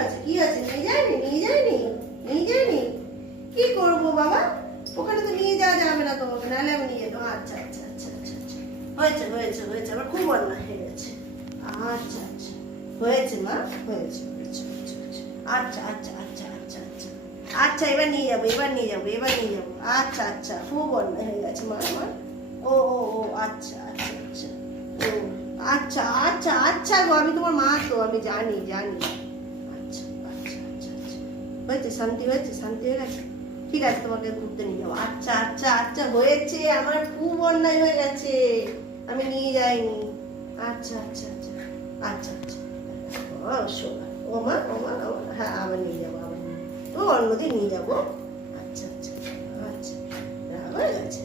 আছে কি আছে, নিয়ে যায়নি নিয়ে যায়নি নিয়ে যায়নি? কি করবো বাবা, ওখানে তো নিয়ে যাওয়া যাবে না তোমাকে, নাহলে আমি নিয়ে যেতাম। আচ্ছা আচ্ছা আচ্ছা আচ্ছা আচ্ছা, হয়েছে হয়েছে হয়েছে, আমার খুব অন্যায় হয়ে গেছে। আচ্ছা আচ্ছা, হয়েছে মা, হয়েছে হয়েছে হয়েছে হয়েছে। আচ্ছা আচ্ছা আচ্ছা আচ্ছা আচ্ছা আচ্ছা, এবার নিয়ে যাবো এবার নিয়ে যাবো এবার নিয়ে যাবো। আচ্ছা আচ্ছা, খুব অন্যায় হয়ে গেছে মা আমার। ও ও ও আচ্ছা আচ্ছা আচ্ছা, ও আচ্ছা আচ্ছা আচ্ছা গো, আমি তোমার মা তো, আমি জানি জানি। আচ্ছা আচ্ছা আচ্ছা আচ্ছা, হয়েছে, শান্তি হয়েছে, শান্তি হয়ে গেছে। ঠিক আছে, তোমাকে ঘুরতে নিয়ে যাবো। আচ্ছা আচ্ছা আচ্ছা, হয়েছে, আমার খুব অন্যায় হয়ে গেছে, আমি নিয়ে যাইনি। আচ্ছা আচ্ছা আচ্ছা আচ্ছা আচ্ছা, ও শোনা, ও মা ও মা ও মা, হ্যাঁ আবার নিয়ে যাবো, আবার নিয়ে যাবো, ও অন্যদিন নিয়ে যাবো। আচ্ছা আচ্ছা আচ্ছা, রাগ হয়ে গেছে।